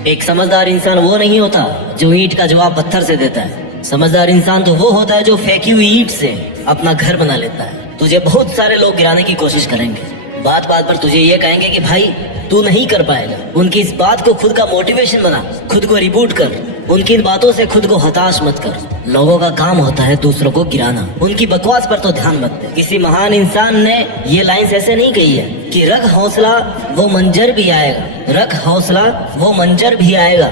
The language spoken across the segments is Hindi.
एक समझदार इंसान वो नहीं होता जो ईंट का जवाब पत्थर से देता है। समझदार इंसान तो वो होता है जो फेंकी हुई ईंट से अपना घर बना लेता है। तुझे बहुत सारे लोग गिराने की कोशिश करेंगे, बात बात पर तुझे ये कहेंगे कि भाई तू नहीं कर पाएगा। उनकी इस बात को खुद का मोटिवेशन बना, खुद को रिबूट कर। उनकी इन बातों से खुद को हताश मत कर। लोगों का काम होता है दूसरों को गिराना, उनकी बकवास पर तो ध्यान मत दे। किसी महान इंसान ने ये लाइंस ऐसे नहीं कही है कि रख हौसला वो मंजर भी आएगा, रख हौसला वो मंजर भी आएगा,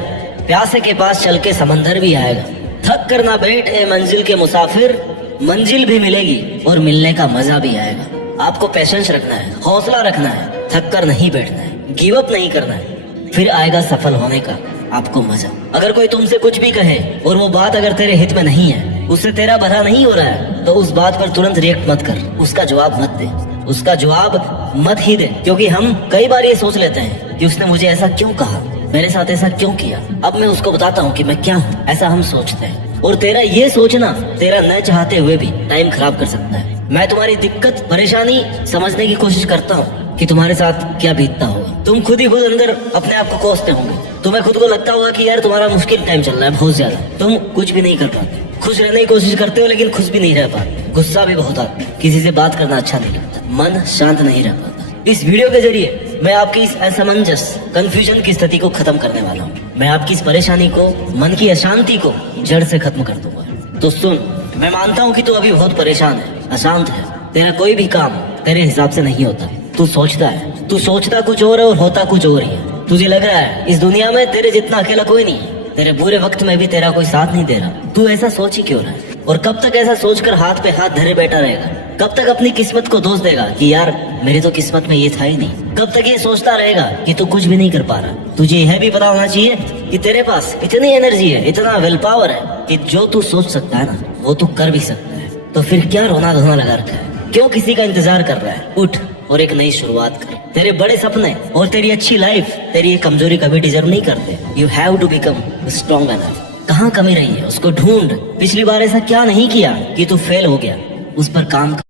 प्यासे के पास चल के समंदर भी आएगा। थक कर ना बैठ ए मंजिल के मुसाफिर, मंजिल भी मिलेगी और मिलने का मजा भी आएगा। आपको पेशेंस रखना है, हौसला रखना है, थक कर नहीं बैठना है, गिव अप नहीं करना है, फिर आएगा सफल होने का आपको मजा। अगर कोई तुमसे कुछ भी कहे और वो बात अगर तेरे हित में नहीं है, उससे तेरा भला नहीं हो रहा है, तो उस बात पर तुरंत रिएक्ट मत कर, उसका जवाब मत दे, उसका जवाब मत ही दे। क्योंकि हम कई बार ये सोच लेते हैं कि उसने मुझे ऐसा क्यों कहा, मेरे साथ ऐसा क्यों किया, अब मैं उसको बताता हूँ कि मैं क्या हूँ, ऐसा हम सोचते हैं। और तेरा ये सोचना तेरा न चाहते हुए भी टाइम खराब कर सकता है। मैं तुम्हारी दिक्कत परेशानी समझने की कोशिश करता हूँ कि तुम्हारे साथ क्या बीतता होगा। तुम खुद ही खुद अंदर अपने आप को कोसते होंगे। तुम्हें खुद को लगता होगा कि यार तुम्हारा मुश्किल टाइम चल रहा है बहुत ज्यादा, तुम कुछ भी नहीं कर पाते। खुश रहने की कोशिश करते हो लेकिन खुश भी नहीं रह पाते। गुस्सा भी बहुत आता है, किसी से बात करना अच्छा नहीं लगता, मन शांत नहीं रह पाता। इस वीडियो के जरिए मैं आपकी इस असमंजस कंफ्यूजन की स्थिति को खत्म करने वाला हूँ। मैं आपकी इस परेशानी को, मन की अशांति को जड़ से खत्म कर दूंगा। तो सुन, मैं मानता हूँ कि तू अभी बहुत परेशान है, अशांत है, तेरा कोई भी काम तेरे हिसाब से नहीं होता। तू सोचता कुछ और है और होता कुछ और ही है। तुझे लग रहा है इस दुनिया में तेरे जितना अकेला कोई नहीं है, तेरे बुरे वक्त में भी तेरा कोई साथ नहीं दे रहा। तू ऐसा सोच ही क्यों रहा है? और कब तक ऐसा सोचकर हाथ पे हाथ धरे बैठा रहेगा? कब तक अपनी किस्मत को दोष देगा कि यार मेरी तो किस्मत में ये था ही नहीं? कब तक ये सोचता रहेगा कि तू कुछ भी नहीं कर पा रहा? तुझे यह भी पता होना चाहिए कि तेरे पास इतनी एनर्जी है, इतना विल पावर है कि जो तू सोच सकता है ना, वो तू कर भी सकता है। तो फिर क्या रोना धोना लगा रखा है? क्यों किसी का इंतजार कर रहा है? उठ और एक नई शुरुआत कर। तेरे बड़े सपने और तेरी अच्छी लाइफ तेरी ये कमजोरी कभी डिजर्व नहीं करते। You have to become strong enough. कहाँ कमी रही है उसको ढूंढ। पिछली बार ऐसा क्या नहीं किया कि तू फेल हो गया, उस पर काम कर।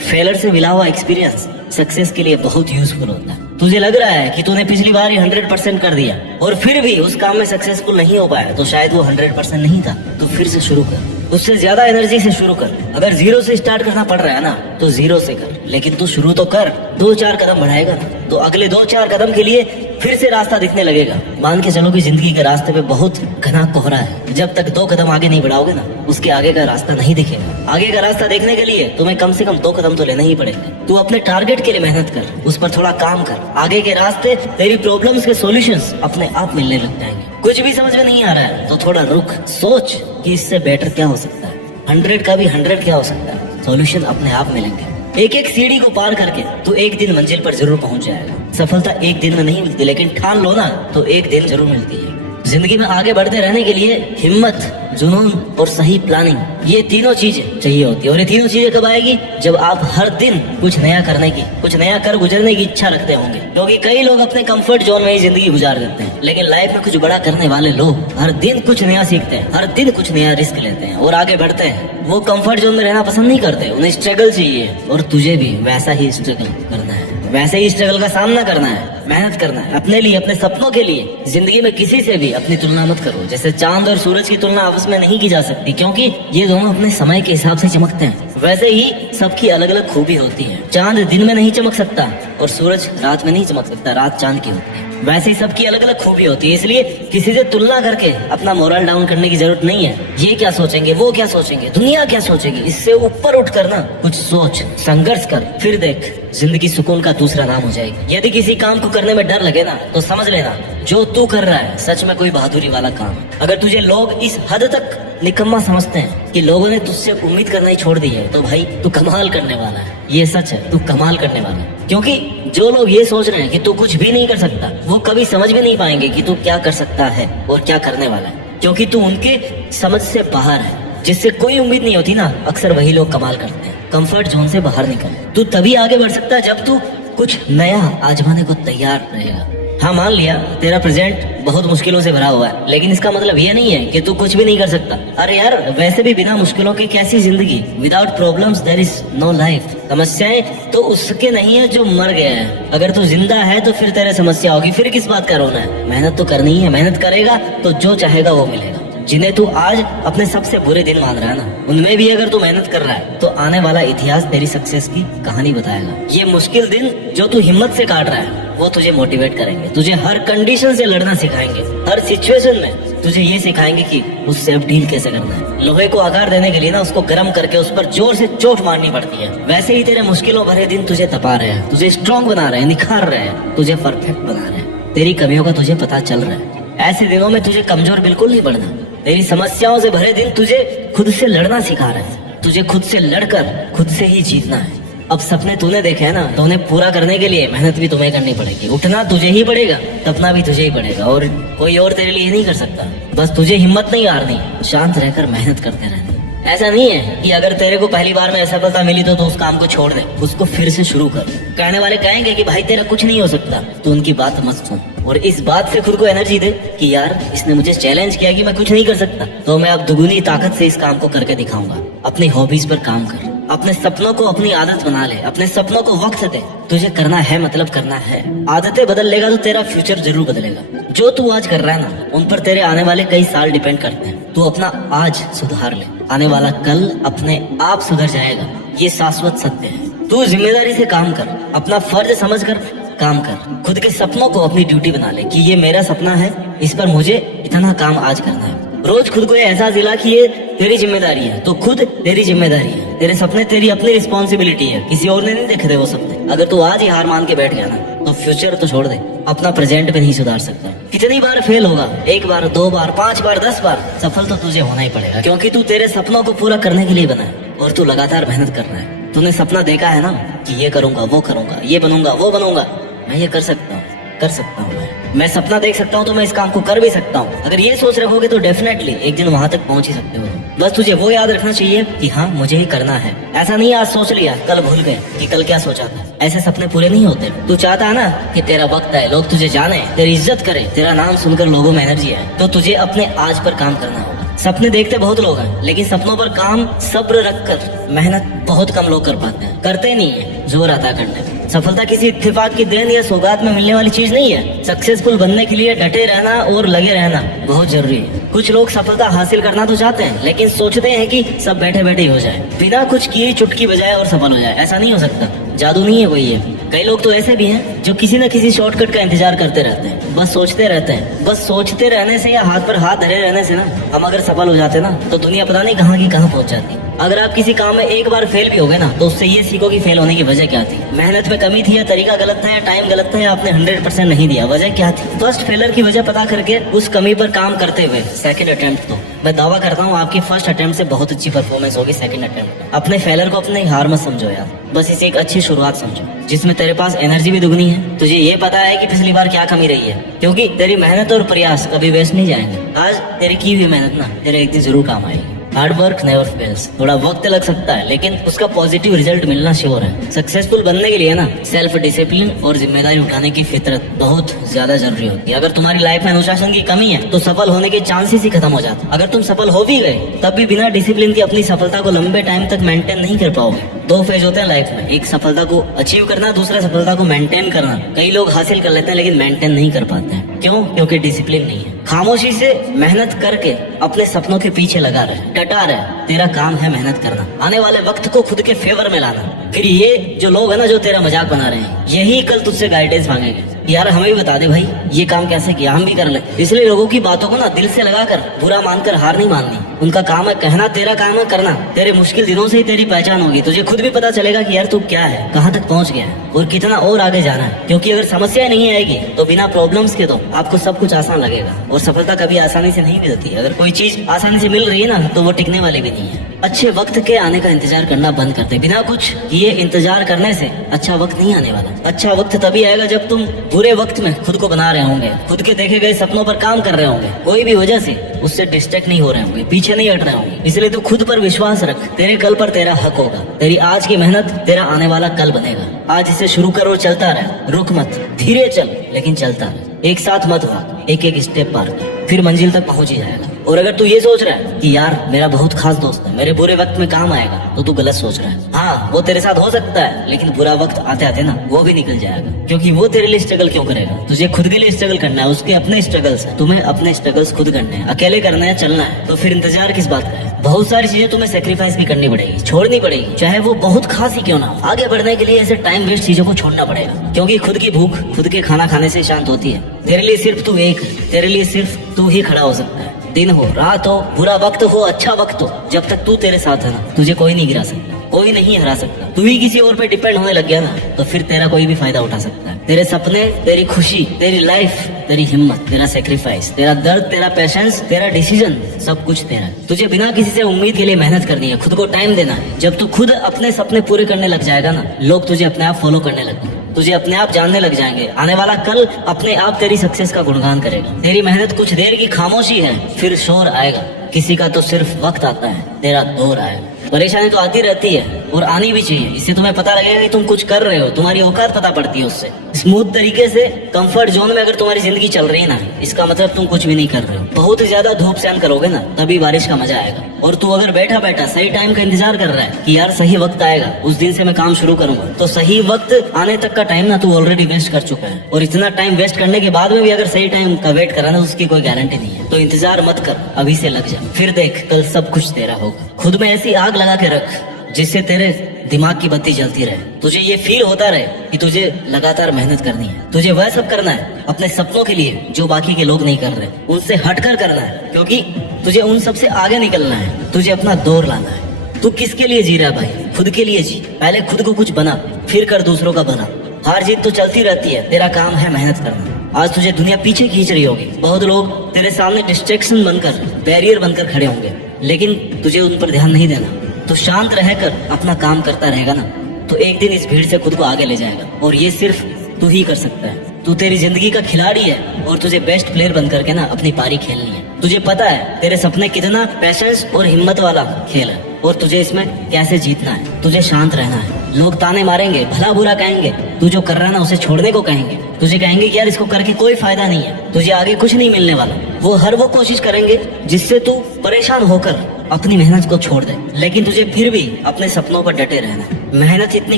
फेलर से मिला हुआ एक्सपीरियंस सक्सेस के लिए बहुत यूजफुल होता है। तुझे लग रहा है कि तूने पिछली बार ही 100% कर दिया और फिर भी उस काम में सक्सेसफुल नहीं हो पाया, तो शायद वो 100% नहीं था। तो फिर से शुरू कर, उससे ज्यादा एनर्जी से शुरू कर। अगर जीरो से स्टार्ट करना पड़ रहा है ना, तो जीरो से कर, लेकिन तू शुरू तो कर। 2-4 कदम बढ़ाएगा ना, तो अगले 2-4 कदम के लिए फिर से रास्ता दिखने लगेगा। मान के चलो कि जिंदगी के रास्ते पे बहुत घना कोहरा है। जब तक 2 कदम आगे नहीं बढ़ाओगे ना, उसके आगे का रास्ता नहीं दिखेगा। आगे का रास्ता देखने के लिए तुम्हें कम से कम 2 कदम तो लेने ही पड़ेंगे। तू अपने टारगेट के लिए मेहनत कर, उस पर थोड़ा काम कर। आगे के रास्ते, तेरी प्रॉब्लम्स के सॉल्यूशंस अपने आप मिलने लग जाएंगे। कुछ भी समझ में नहीं आ रहा है तो थोड़ा रुक, सोच कि इससे बेटर क्या हो सकता है, 100 का भी 100 क्या हो सकता है। सॉल्यूशन अपने आप मिलेंगे। एक एक सीढ़ी को पार करके तू एक दिन मंजिल पर जरूर पहुंच जाएगा। सफलता एक दिन में नहीं मिलती, लेकिन ठान लो ना तो एक दिन जरूर मिलती है। जिंदगी में आगे बढ़ते रहने के लिए हिम्मत, जुनून और सही प्लानिंग, ये तीनों चीजें चाहिए होती है। और ये तीनों चीजें कब आएगी? जब आप हर दिन कुछ नया करने की, कुछ नया कर गुजरने की इच्छा रखते होंगे। क्योंकि कई लोग अपने कंफर्ट जोन में ही जिंदगी गुजार देते हैं, लेकिन लाइफ में कुछ बड़ा करने वाले लोग हर दिन कुछ नया सीखते हैं, हर दिन कुछ नया रिस्क लेते हैं और आगे बढ़ते हैं। वो कंफर्ट जोन में रहना पसंद नहीं करते, उन्हें स्ट्रगल चाहिए। और तुझे भी वैसा ही स्ट्रगल करना है, वैसे ही स्ट्रगल का सामना करना है, मेहनत करना है अपने लिए, अपने सपनों के लिए। जिंदगी में किसी से भी अपनी तुलना मत करो। जैसे चांद और सूरज की तुलना आपस में नहीं की जा सकती, क्योंकि ये दोनों अपने समय के हिसाब से चमकते हैं। वैसे ही सबकी अलग अलग खूबी होती है। चांद दिन में नहीं चमक सकता और सूरज रात में नहीं चमक सकता, रात चांद की होती है। वैसे ही सबकी अलग अलग खूबी होती है, इसलिए किसी से तुलना करके अपना मोरल डाउन करने की जरूरत नहीं है। ये क्या सोचेंगे, वो क्या सोचेंगे, दुनिया क्या सोचेगी, इससे ऊपर उठ कर ना कुछ सोच, संघर्ष कर, फिर देख जिंदगी सुकून का दूसरा नाम हो जाएगी। यदि किसी काम को करने में डर लगे ना, तो समझ लेना जो तू कर रहा है सच में कोई बहादुरी वाला काम है। अगर तुझे लोग इस हद तक निकम्मा समझते हैं कि लोगों ने तुझसे उम्मीद करना ही छोड़ दी है, तो भाई तू कमाल करने वाला है। ये सच है, तू कमाल करने वाला है। क्योंकि जो लोग ये सोच रहे हैं कि तू कुछ भी नहीं कर सकता, वो कभी समझ भी नहीं पाएंगे कि तू क्या कर सकता है और क्या करने वाला है, क्योंकि तू उनके समझ से बाहर है। जिससे कोई उम्मीद नहीं होती ना, अक्सर वही लोग कमाल करते हैं। कंफर्ट जोन से बाहर निकल। तू तभी आगे बढ़ सकता है जब तू कुछ नया आजमाने को तैयार रहेगा। हाँ, मान लिया तेरा प्रेजेंट बहुत मुश्किलों से भरा हुआ है, लेकिन इसका मतलब ये नहीं है कि तू कुछ भी नहीं कर सकता। अरे यार, वैसे भी बिना मुश्किलों के कैसी जिंदगी? Without problems there is no life. समस्याएं तो उसके नहीं है जो मर गया है। अगर तू जिंदा है तो फिर तेरे समस्या होगी, फिर किस बात का रोना है? मेहनत तो करनी है, मेहनत करेगा तो जो चाहेगा वो मिलेगा। जिन्हें तू आज अपने सबसे बुरे दिन मान रहा है ना, उनमें भी अगर तू मेहनत कर रहा है तो आने वाला इतिहास तेरी सक्सेस की कहानी बताएगा। ये मुश्किल दिन जो तू हिम्मत से काट रहा है वो तुझे मोटिवेट करेंगे, तुझे हर कंडीशन से लड़ना सिखाएंगे। हर सिचुएशन में तुझे ये सिखाएंगे कि उससे अब डील कैसे करना है। लोहे को आकार देने के लिए ना उसको गर्म करके उस पर जोर से चोट मारनी पड़ती है। वैसे ही तेरे मुश्किलों भरे दिन तुझे तपा रहे हैं, तुझे स्ट्रॉन्ग बना रहे हैं, निखार रहे हैं, तुझे परफेक्ट बना रहे हैं। तेरी कमियों का तुझे पता चल रहा है। ऐसे दिनों में तुझे कमजोर बिल्कुल नहीं पड़ना। तेरी समस्याओं से भरे दिन तुझे खुद से लड़ना सिखा रहे हैं। तुझे खुद से लड़कर खुद से ही जीतना है। अब सपने तूने देखे हैं ना, तो उन्हें पूरा करने के लिए मेहनत भी तुम्हें करनी पड़ेगी। उठना तुझे ही पड़ेगा, सपना भी तुझे ही पड़ेगा, और कोई और तेरे लिए नहीं कर सकता। बस तुझे हिम्मत नहीं हारनी, शांत रहकर मेहनत करते रहना। ऐसा नहीं है कि अगर तेरे को पहली बार में असफलता मिली तो उस काम को छोड़ दे, उसको फिर से शुरू कर। कहने वाले कहेंगे कि भाई तेरा कुछ नहीं हो सकता, तो उनकी बात मत सुन और इस बात से खुद को एनर्जी दे कि यार इसने मुझे चैलेंज किया कि मैं कुछ नहीं कर सकता, तो मैं अब दुगुनी ताकत से इस काम को करके दिखाऊंगा। अपनी हॉबीज पर काम कर, अपने सपनों को अपनी आदत बना ले, अपने सपनों को वक्त दे। तुझे करना है मतलब करना है। आदतें बदल लेगा तो तेरा फ्यूचर जरूर बदलेगा। जो तू आज कर रहा है ना, उन पर तेरे आने वाले कई साल डिपेंड करते हैं। तू अपना आज सुधार ले, आने वाला कल अपने आप सुधर जाएगा। ये शाश्वत सत्य है। तू जिम्मेदारी से काम कर, अपना फर्ज समझ कर काम कर। खुद के सपनों को अपनी ड्यूटी बना ले कि ये मेरा सपना है, इस पर मुझे इतना काम आज करना है। रोज खुद को ये एहसास दिला कि ये तेरी जिम्मेदारी है, तो खुद तेरी जिम्मेदारी है। तेरे सपने तेरी अपनी रिस्पॉन्सिबिलिटी है, किसी और ने नहीं देखे थे वो सपने। अगर तू आज ही हार मान के बैठ गया ना, तो फ्यूचर तो छोड़ दे, अपना प्रेजेंट पे नहीं सुधार सकता। कितनी बार फेल होगा? 1 बार, 2 बार, 5 बार, 10 बार, सफल तो तुझे होना ही पड़ेगा, क्योंकि तू तेरे सपनों को पूरा करने के लिए बना है और तू लगातार मेहनत कर रहा है। तूने सपना देखा है ना कि ये करूंगा, वो करूंगा, ये बनूंगा, वो बनूंगा, मैं ये कर सकता हूँ, कर सकता हूँ। मैं सपना देख सकता हूँ तो मैं इस काम को कर भी सकता हूँ। अगर ये सोच रखोगे तो डेफिनेटली एक दिन वहां तक पहुंच ही सकते हो। बस तुझे वो याद रखना चाहिए कि हाँ, मुझे ही करना है। ऐसा नहीं आज सोच लिया कल भूल गए कि कल क्या सोचा था। ऐसे सपने पूरे नहीं होते। तू चाहता है ना कि तेरा वक्त है, लोग तुझे जाने, तेरी इज्जत करे, तेरा नाम सुनकर लोगों में एनर्जी आए, तो तुझे अपने आज पर काम करना होगा। सपने देखते बहुत लोग हैं, लेकिन सपनों पर काम सब्र रखकर मेहनत बहुत कम लोग कर पाते हैं। करते नहीं है, जोर आता है करने में। सफलता किसी इत्तेफाक की देन या सौगात में मिलने वाली चीज नहीं है। सक्सेसफुल बनने के लिए डटे रहना और लगे रहना बहुत जरूरी है। कुछ लोग सफलता हासिल करना तो चाहते हैं, लेकिन सोचते हैं कि सब बैठे बैठे ही हो जाए, बिना कुछ किए चुटकी बजाए और सफल हो जाए। ऐसा नहीं हो सकता, जादू नहीं है वही है। कई लोग तो ऐसे भी हैं जो किसी न किसी शॉर्टकट का इंतजार करते रहते हैं, बस सोचते रहते हैं। बस सोचते रहने से या हाथ पर हाथ धरे रहने से ना, हम अगर सफल हो जाते ना, तो दुनिया पता नहीं कहाँ की कहाँ पहुंच जाती। अगर आप किसी काम में एक बार फेल भी हो गए ना, तो उससे ये सीखो कि फेल होने की वजह क्या थी। मेहनत में कमी थी, या तरीका गलत था, या टाइम गलत था, या आपने 100% नहीं दिया। वजह क्या थी? फर्स्ट फेलर की वजह पता करके उस कमी पर काम करते हुए सेकंड अटेम्प्ट, तो मैं दावा करता हूँ आपकी फर्स्ट अटेम्प्ट से बहुत अच्छी परफॉर्मेंस होगी सेकंड अटेम्प्ट। अपने फेलर को अपने हार मत समझो यार, बस इसे एक अच्छी शुरुआत समझो, जिसमें तेरे पास एनर्जी भी दुगनी है। तुझे ये पता है कि पिछली बार क्या कमी रही है, क्योंकि तेरी मेहनत और प्रयास कभी वेस्ट नहीं जाएंगे। आज तेरी की हुई मेहनत ना तेरे एक दिन जरूर काम आएगी। Hard work never fails. थोड़ा वक्त लग सकता है, लेकिन उसका पॉजिटिव रिजल्ट मिलना श्योर है। सक्सेसफुल बनने के लिए ना सेल्फ डिसिप्लिन और जिम्मेदारी उठाने की फितरत बहुत ज्यादा जरूरी होती है। अगर तुम्हारी लाइफ में अनुशासन की कमी है तो सफल होने के चांसेस ही खत्म हो जाते। अगर तुम सफल हो भी गए तब भी बिना डिसिप्लिन की अपनी सफलता को लंबे टाइम तक मेंटेन नहीं कर पाओगे। 2 फेज होते हैं लाइफ में, एक सफलता को अचीव करना, दूसरा सफलता को मेंटेन करना। कई लोग हासिल कर लेते हैं लेकिन मेंटेन नहीं कर पाते हैं। क्यों? क्योंकि डिसिप्लिन नहीं है। खामोशी से मेहनत करके अपने सपनों के पीछे लगा रहे, डटा रहे। तेरा काम है मेहनत करना, आने वाले वक्त को खुद के फेवर में लाना। फिर ये जो लोग है ना, जो तेरा मजाक बना रहे हैं, यही कल तुझसे गाइडेंस मांगेंगे। यार हमें भी बता दे भाई, ये काम कैसे किया, हम भी कर ले। इसलिए लोगों की बातों को ना दिल से लगाकर बुरा मानकर हार नहीं माननी। उनका काम है कहना, तेरा काम है करना। तेरे मुश्किल दिनों से ही तेरी पहचान होगी, तुझे खुद भी पता चलेगा कि यार तू क्या है, कहाँ तक पहुँच गया है और कितना और आगे जाना है। क्योंकि अगर समस्या नहीं आएगी तो बिना प्रॉब्लम्स के तो आपको सब कुछ आसान लगेगा, और सफलता कभी आसानी से नहीं मिलती। अगर कोई चीज आसानी से मिल रही है ना तो वो टिकने वाली भी नहीं है। अच्छे वक्त के आने का इंतजार करना बंद कर दे। बिना कुछ ये इंतजार करने से अच्छा वक्त नहीं आने वाला। अच्छा वक्त तभी आएगा जब तुम बुरे वक्त में खुद को बना रहे होंगे, खुद के देखे गए सपनों पर काम कर रहे होंगे, कोई भी वजह से उससे डिस्ट्रैक्ट नहीं हो रहे होंगे, पीछे नहीं हट रहे होंगे। इसलिए तो खुद पर विश्वास रख, तेरे कल पर तेरा हक होगा। तेरी आज की मेहनत तेरा आने वाला कल बनेगा। आज इसे शुरू कर और चलता रह, रुक मत, धीरे चल लेकिन चलता रह। एक साथ मत भाग, एक एक स्टेप पार कर, फिर मंजिल तक पहुंच ही जाएगा। और अगर तू ये सोच रहा है कि यार मेरा बहुत खास दोस्त है, मेरे बुरे वक्त में काम आएगा, तो तू गलत सोच रहा है। हाँ वो तेरे साथ हो सकता है, लेकिन बुरा वक्त आते आते ना वो भी निकल जाएगा। क्योंकि वो तेरे लिए स्ट्रगल क्यों करेगा? तुझे खुद के लिए स्ट्रगल करना है, उसके अपने स्ट्रगल्स है। तुम्हें अपने स्ट्रगल्स खुद करने हैं, अकेले करना है, चलना है। तो फिर इंतजार किस बात का है? बहुत सारी चीजें तुम्हें सेक्रीफाइस भी करनी पड़ेगी, छोड़नी पड़ेगी, चाहे वो बहुत खास ही क्यों ना हो। आगे बढ़ने के लिए ऐसे टाइम वेस्ट चीजों को छोड़ना पड़ेगा, क्योंकि खुद की भूख खुद के खाना खाने से शांत होती है। तेरे लिए सिर्फ तू एक है, तेरे लिए सिर्फ तू ही खड़ा हो सकता है। दिन हो, रात हो, बुरा वक्त हो, अच्छा वक्त हो, जब तक तू तेरे साथ है ना, तुझे कोई नहीं गिरा सकता, कोई नहीं हरा सकता। तू ही किसी और पे डिपेंड होने लग गया ना, तो फिर तेरा कोई भी फायदा उठा सकता है। तेरे सपने, तेरी खुशी, तेरी लाइफ, तेरी हिम्मत, तेरा सेक्रीफाइस, तेरा दर्द, तेरा पेशेंस, तेरा डिसीजन, सब कुछ तेरा। तुझे बिना किसी से उम्मीद के लिए मेहनत करनी है, खुद को टाइम देना है। जब तू खुद अपने सपने पूरे करने लग जाएगा ना, लोग तुझे अपने आप फॉलो करने लगेंगे, तुझे अपने आप जानने लग जाएंगे। आने वाला कल अपने आप तेरी सक्सेस का गुणगान करेगा। तेरी मेहनत कुछ देर की खामोशी है, फिर शोर आएगा। किसी का तो सिर्फ वक्त आता है, तेरा दौर आएगा। परेशानी तो आती रहती है और आनी भी चाहिए, इससे तुम्हें पता लगेगा कि तुम कुछ कर रहे हो, तुम्हारी औकात पता पड़ती है उससे। स्मूथ तरीके से कंफर्ट जोन में अगर तुम्हारी जिंदगी चल रही है ना, इसका मतलब तुम कुछ भी नहीं कर रहे हो। बहुत ज्यादा धूप सहन करोगे ना, तभी बारिश का मजा आएगा। और तू अगर बैठा बैठा सही टाइम का इंतजार कर रहा है कि यार सही वक्त आएगा, उस दिन से मैं काम शुरू करूंगा, तो सही वक्त आने तक का टाइम ना तू ऑलरेडी वेस्ट कर चुका है। और इतना टाइम वेस्ट करने के बाद में भी अगर सही टाइम का वेट करा ना, उसकी कोई गारंटी नहीं है। तो इंतजार मत कर, अभी से लग जा, फिर देख कल सब कुछ तेरा होगा। खुद में ऐसी आग लगा के रख जिससे तेरे दिमाग की बत्ती जलती रहे, तुझे ये फील होता रहे कि तुझे लगातार मेहनत करनी है। तुझे वह सब करना है अपने सपनों के लिए जो बाकी के लोग नहीं कर रहे, उनसे हटकर करना है, क्योंकि तुझे उन सब से आगे निकलना है। तुझे अपना दौर लाना है। तू किसके लिए जी रहा है भाई? खुद के लिए जी। पहले खुद को कुछ बना, फिर कर दूसरों का बना। हार जीत तो चलती रहती है, तेरा काम है मेहनत करना। आज तुझे दुनिया पीछे खींच रही होगी, बहुत लोग तेरे सामने डिस्ट्रैक्शन बनकर, बैरियर बनकर खड़े होंगे, लेकिन तुझे उन पर ध्यान नहीं देना। तो शांत रहकर अपना काम करता रहेगा ना, तो एक दिन इस भीड़ से खुद को आगे ले जाएगा। और ये सिर्फ तू ही कर सकता है। तू तेरी जिंदगी का खिलाड़ी है और तुझे बेस्ट प्लेयर बन करके ना अपनी पारी खेलनी है। तुझे पता है तेरे सपने कितना पैशंस और हिम्मत वाला खेल है, और तुझे इसमें कैसे जीतना है। तुझे शांत रहना है। लोग ताने मारेंगे, भला बुरा कहेंगे, तू जो कर रहा है ना उसे छोड़ने को कहेंगे। तुझे कहेंगे कि यार इसको करके कोई फायदा नहीं है, तुझे आगे कुछ नहीं मिलने वाला। वो कोशिश करेंगे जिससे तू परेशान होकर अपनी मेहनत को छोड़ दे, लेकिन तुझे फिर भी अपने सपनों पर डटे रहना है। मेहनत इतनी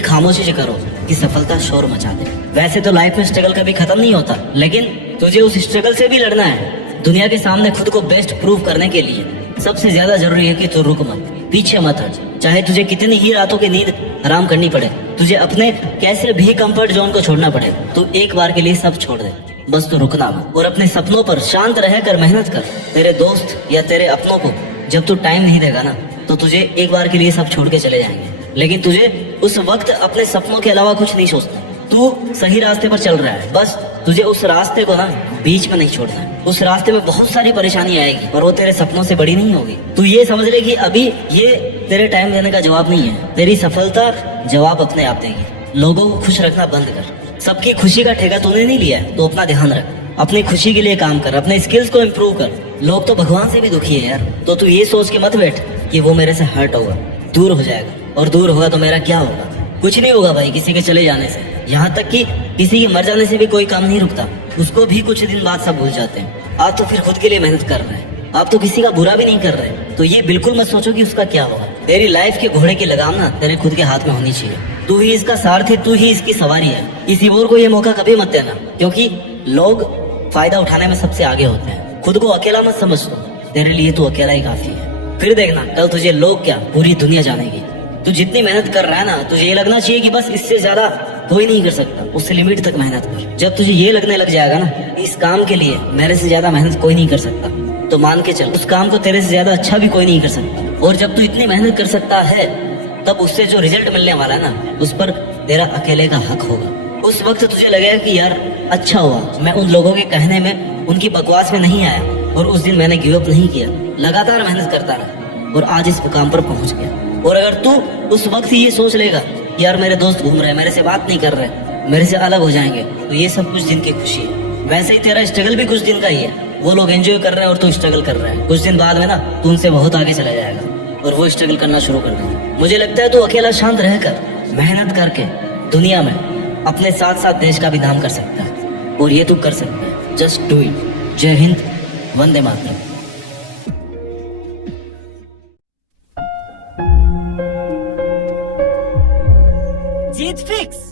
खामोशी से करो कि सफलता शोर मचा दे। वैसे तो लाइफ में स्ट्रगल कभी खत्म नहीं होता, लेकिन तुझे उस स्ट्रगल से भी लड़ना है। दुनिया के सामने खुद को बेस्ट प्रूव करने के लिए सबसे ज्यादा जरूरी है कि तू रुक मत, पीछे मत हट। चाहे तुझे कितनी ही रातों की नींद हराम करनी पड़े, तुझे अपने कैसे भी कंफर्ट जोन को छोड़ना पड़े, तो एक बार के लिए सब छोड़ दे। बस तू रुकना मत और अपने सपनों पर शांत रहकर मेहनत कर। तेरे दोस्त या तेरे अपनों को जब तू टाइम नहीं देगा ना, तो तुझे एक बार के लिए सब छोड़ के चले जाएंगे। लेकिन तुझे उस वक्त अपने सपनों के अलावा कुछ नहीं सोचना। तू सही रास्ते पर चल रहा है, बस तुझे उस रास्ते को ना बीच में नहीं छोड़ना है। उस रास्ते में बहुत सारी परेशानी आएगी, पर वो तेरे सपनों से बड़ी नहीं होगी। तू ये समझ ले कि अभी ये तेरे टाइम देने का जवाब नहीं है, तेरी सफलता जवाब अपने आप देगी। लोगों को खुश रखना बंद कर। सबकी खुशी का ठेका तूने नहीं लिया है, तो अपना ध्यान रख। अपनी खुशी के लिए काम कर, अपने स्किल्स को इम्प्रूव कर। लोग तो भगवान से भी दुखी है यार, तो तू ये सोच के मत बैठ कि वो मेरे से हर्ट होगा, दूर हो जाएगा। और दूर होगा तो मेरा क्या होगा? कुछ नहीं होगा भाई किसी के चले जाने से। यहाँ तक कि किसी के मर जाने से भी कोई काम नहीं रुकता, उसको भी कुछ दिन बाद सब भूल जाते हैं। आप तो फिर खुद के लिए मेहनत कर रहे हैं, आप तो किसी का बुरा भी नहीं कर रहे, तो ये बिल्कुल मत सोचो कि उसका क्या होगा। तेरी लाइफ के घोड़े की लगाम ना तेरे खुद के हाथ में होनी चाहिए। तू ही इसका सारथी, तू ही इसकी सवारी है। किसी और को ये मौका कभी मत देना, क्योंकि लोग फायदा उठाने में सबसे आगे होते हैं। खुद को अकेला मत समझ लो, तेरे लिए तो अकेला ही काफी है। फिर देखना कल तुझे लोग क्या, पूरी दुनिया जानेगी। तू जितनी मेहनत कर रहा है ना, तुझे ये लगना चाहिए कि बस इससे ज्यादा कोई नहीं कर सकता, उससे लिमिट तक मेहनत कर। जब तुझे ये लगने लग जाएगा ना इस काम के लिए मेरे से ज्यादा मेहनत कोई नहीं कर सकता, तो मान के चल उस काम को तेरे से ज्यादा अच्छा भी कोई नहीं कर सकता। और जब तू इतनी मेहनत कर सकता है तब उससे जो रिजल्ट मिलने वाला है ना, उस पर तेरा अकेले का हक होगा। उस वक्त तुझे लगेगा कि यार अच्छा हुआ मैं उन लोगों के कहने में, उनकी बकवास में नहीं आया, और उस दिन मैंने गिव अप नहीं किया, लगातार मेहनत करता रहा और आज इस मुकाम पर पहुंच गया। और अगर तू उस वक्त ये सोच लेगा यार मेरे दोस्त घूम रहे हैं, मेरे से बात नहीं कर रहे, मेरे से अलग हो जाएंगे, तो ये सब कुछ दिन की खुशी है। वैसे ही तेरा स्ट्रगल भी कुछ दिन का ही है। वो लोग एंजॉय कर रहे हैं और तू स्ट्रगल कर रहा है। कुछ दिन बाद में ना तू उनसे बहुत आगे चला जाएगा और वो स्ट्रगल करना शुरू कर देगा। मुझे लगता है तू अकेला शांत रहकर मेहनत करके दुनिया में अपने साथ साथ देश का भी नाम कर सकता है, और ये तू कर सकता है। Just do it. जय हिंद, वंदे मातरम। जीत फिक्स।